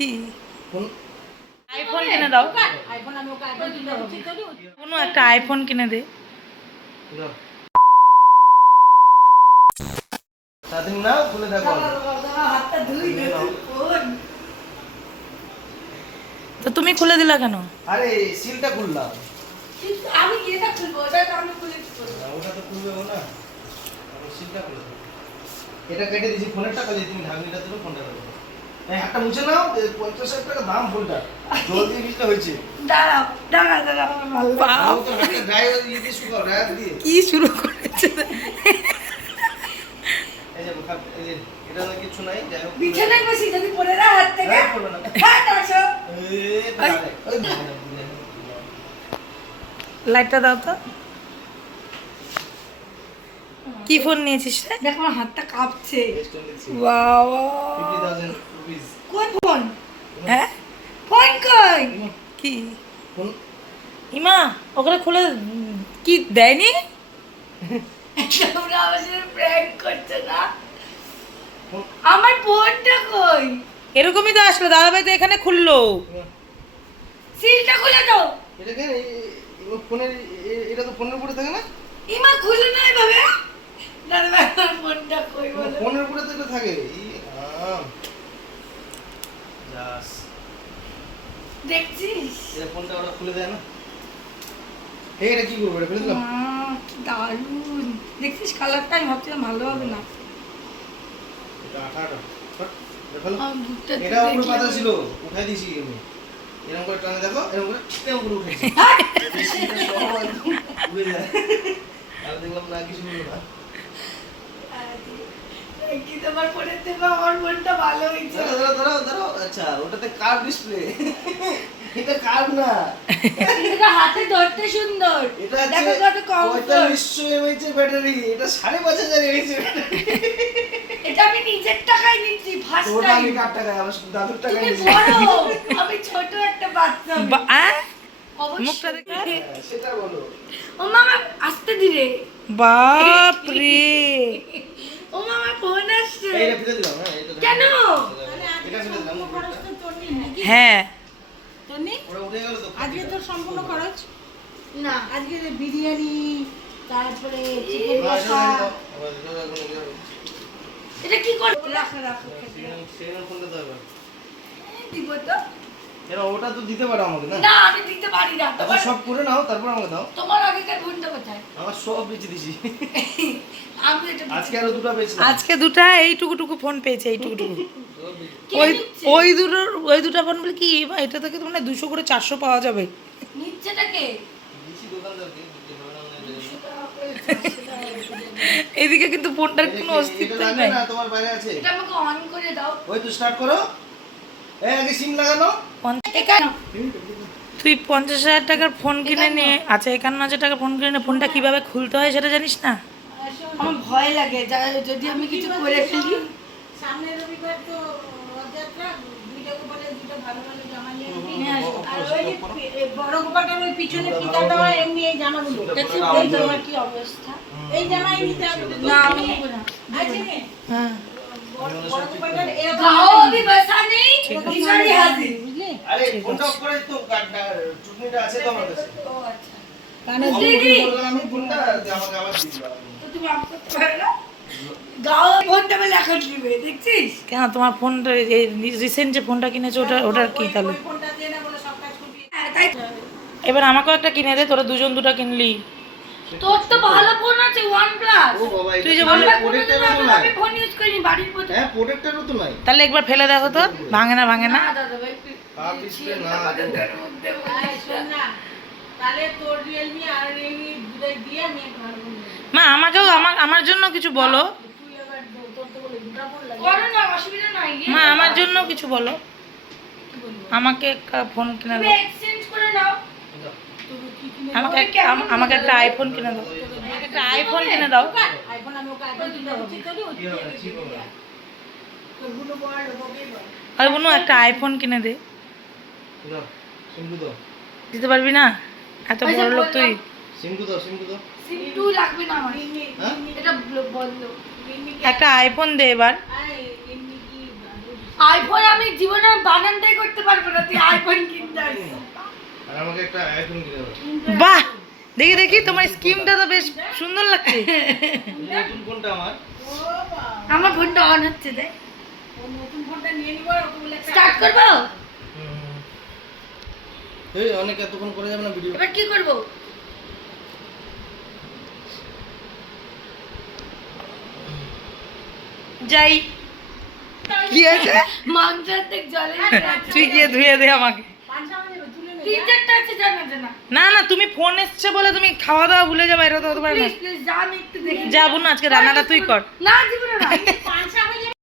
কি আইফোন কিনে দাও। কোনো একটা আইফোন কিনে দে। তো তুমি খুলে দিলা কেন? আরে সিলটা খুললাম। আমি এটা খুলবো, ওটা আমি খুলে কি করব? ওটা তো খুলবে না। আমি সিলটা খুললাম। এটা কেটে দিয়েছি ফোনের টাকা দিয়ে, তুমি ঢাকনিটা দিলে ফোনটা দেবো। এই হাতটা মুছে নাও, 50,000 টাকা দাম ফোনটা। জলদি বিজটা হয়েছে। দাঁড়াও ভালো আমি তো হাতটা ড্রাইভার দিয়ে শুকাও, ড্রাইভার দিয়ে। কি শুরু করেছে? এই যে এই যে এটা না কিছু নাই, যাই হোক। বিছানায় বসি যদি পড়ে না হাত থেকে। হ্যাঁ, পড়বে না। হাত আসো। লাইটটা দাও তো। কি ফোন নিয়েছিস রে? দেখো আমার হাতটা কাঁপছে। বাবা 50,000 rupees। কোন ফোন? হ্যাঁ ফোন কই? কি ফোন ইমা ওখানে খুলে কি দেয়নি? তোমরা আমার সাথে প্র্যাঙ্ক করছো না? আমার ফোনটা কই? এরকমই তো আসলো, দাদাভাই তো এখানে খুললো। সিলটা খুলে দাও। এটা কেন ফোনের এটা তো ফোনের উপরে থাকে না? ইমা খুলে না এভাবে। দাদা ভাই আমার ফোনটা কই বলো? ফোনের উপরে তো এটা থাকে। জাস দেখছিস? এই ফোনটা ওরা খুলে দেয় না। এটা কি করবে? এটা খুলে দিলাম। কি দারুণ। দেখছিস কালারটা? আমি ভাবছিলাম ভালো হবে না। এটা আঠাটা। দেখো আমার বুকটা এটা উপরে পাতা ছিল, উঠাই দিয়েছি আমি। এরকম করে টানে দেখো, এরকম করে উঠেছি। বেশিটা সব একদম উড়ে যায়। আমি দেখলাম না কিছু হলো না। কি তোমার ফোনের থেকে আমার ফোনটা ভালো হয়েছে। ধরো। আচ্ছা, ওটাতে কার ডিসপ্লে। এটা কার না। এটা হাতে ধরতে সুন্দর। এটা দেখো কত কম। 4500 mAh এর ব্যাটারি। এটা 5,500 mAh এর ব্যাটারি। এটা আমি নিজের টাকায় নিচ্ছি ফার্স্ট ওটা টাইম। আমি কার টাকায়, আমার দাদুর টাকায় তুমি নিয়েছি। বড়, আমি ছোট একটা বাচ্চা। অবশ্যই। মুখটা দেখে সেটা বলো। ও মামা আসতে দিলে। বাপ রে। ও মামা ফোন আসছে। এইটা ফেলে দিলাম। হ্যাঁ, এটা কেন? এটা ফেলে দিলাম। হ্যাঁ ওটা উঠে গেল তো। আজকে তোর সম্পূর্ণ খরচ না, আজকে বিরিয়ানি তারপরে চিকেন না, এটা কষা রেখে দাও। আবার এটা রাখবো না, এটা কি করব? রাখো রাখো সেখানে ফোনটা দাও এবার। দিব তো? এরা ওটা তো দিতে পারো আমাকে না? না, আমি দিতে পারি না। আচ্ছা, সব করে নাও, তারপর আমাকে দাও। তোমার আগেকার ফোনটা কোথায়? আমার সব বেঁচে দিছি। আমি এটা আজকে আরো দুটো বেচলাম। আজকে দুটা এইটুকুটুকু ফোন পেয়েছে, এইটুকুটুকু। কে ওই নিচ্ছে? ওই দুটা ফোন বলে কি এটা থেকে তো মানে 200 করে 400 পাওয়া যাবে। নিচ্ছেটা কে? দিছি দোকানদারকে, দিতে পারো না, এদিকে কিন্তু ফোনটার কোনো এটা অস্তিত্ব লাগবে নাই। না, তোমার বাইরে আছে। এটা আমাকে অন করে দাও। ওই তো স্টার্ট করো। এই আগে সিম লাগানো। এখানে তুই 50,000 টাকার ফোন কিনে নিয়ে, আচ্ছা 51,000 টাকার ফোন কিনে নিয়ে ফোনটা কিভাবে খুলতে হয় সেটা জানিস না? আমার ভয় লাগে যদি আমি কিছু করে ফেলি। সামনের রবিবার তো রথযাত্রা, দুইটা গোপালে দুটো ভালো ভালো জামা নিয়ে নিয়ে আসবো। আর ওই যে বড় গোপালটার ওই পিছনে ফিতা দেওয়া এমনি এই জামাগুলো দেখছি এই জামা তোমার কি অবস্থা। এই জামাই নিতে হবে তো। না, আমি নেবো না। আছে নে? হ্যাঁ বড় গোপালটার এরকম গাও अभी बसा नहीं, बिचारी हाजिर। বুঝলি? আরে ফোনটা অফ করে তো চুটনিটা আছে তো আমার কাছে। ओ अच्छा। কানে আমি দিদি। বললাম আমি ফোনটা আমাকে আবার দিয়ে দিবা। तो तुम आप करते पारो ना? গাও ফোনটা বলে এখন নিবে, দেখছিস? কেন তোমার ফোনটা এই রিসেন্ট যে ফোনটা কিনেছো ওটার কি তাহলে? ওই ফোনটা দিয়ে না বলে সব কাজ করবি। হ্যাঁ, তাই তো। এবার আমাকেও একটা কিনে দে, তোরা দুজন দুটো কিনলি। তোর তো ভালো ফোন আছে OnePlus। ও বাবা, তুই এটা যে তো বললি প্রোটেক্টরও তো নাই। আমি ফোন ইউজ করিনি বাড়ির মধ্যে। হ্যাঁ, প্রোটেক্টরও তো নাই। তাহলে একবার ফেলে দেখো তো, ভাঙে না ভাঙে না। না দাদা ভাই, কার ডিসপ্লে না এই শোন না, তাহলে তোর রিয়েলমি আর রিয়েলমি দুটাই দিয়ে আমি একটা ভালো ফোন নেবো। মা আমাকেও আমার জন্য কিছু বলো। তুই আবার তোর তো বলে দুটা ফোন লাগে। করো না, অসুবিধা নাই। মা আমার জন্য কিছু বলো, আমাকে একটা ফোন কিনে তুমি দাও। এক্সচেঞ্জ করে নাও। আমাকে একটা আইফোন কিনে দাও, আমাকে একটা আইফোন কিনে দাও। আইফোন আমি ওকে আইফোন কিনে দিচ্ছি তো রে, কি হবে, ঠিক হবে না। ওগুলো বল ওকে বল। আর বোনো একটা আইফোন কিনে দে। দাও, সিমটু দাও। দিতে পারবি না? এত আচ্ছা, বড় লোক তুই। সিমটু দাও, সিমটু দাও। সিম টু লাগবে না আমার। হ্যাঁ? এটা বললো। রিয়েলমি একটা আইফোন দে এবার। রিয়েলমি কি আইফোন আমি জীবনে বানানটাই করতে পারবো না, তুই আইফোন কিনতে আসিস। আর আমাকে একটা আইফোন কিনে দাও। বাহ, দেখি দেখি তোমার স্কিমটা তো বেশ সুন্দর লাগছে। এই নতুন ফোনটা আমার। ও বাবা, আমার ফোনটা অন হচ্ছে, দেখ ও নতুন ফোনটা নিয়ে নিবো আর ওকে বলে একটা স্টার্ট করবো। এই অনেক এতক্ষণ করে যাবে না ভিডিও। এবার কি করবো? যাই, কি আছে? মাংস দেখ জলে তুই গিয়ে ধুয়ে দে আমাকে। পাঁচা মানে তুলে নে। তিন চারটা আছে, জানা জানা। না না, তুমি ফোন এসছে বলে তুমি খাওয়া দাওয়া ভুলে যাবে, এটা তো হতে পারে না। প্লিজ প্লিজ যা, আমি একটু দেখি। যাবো না, আজকে রান্নাটা তুই কর। না জীবনে না। পাঁচা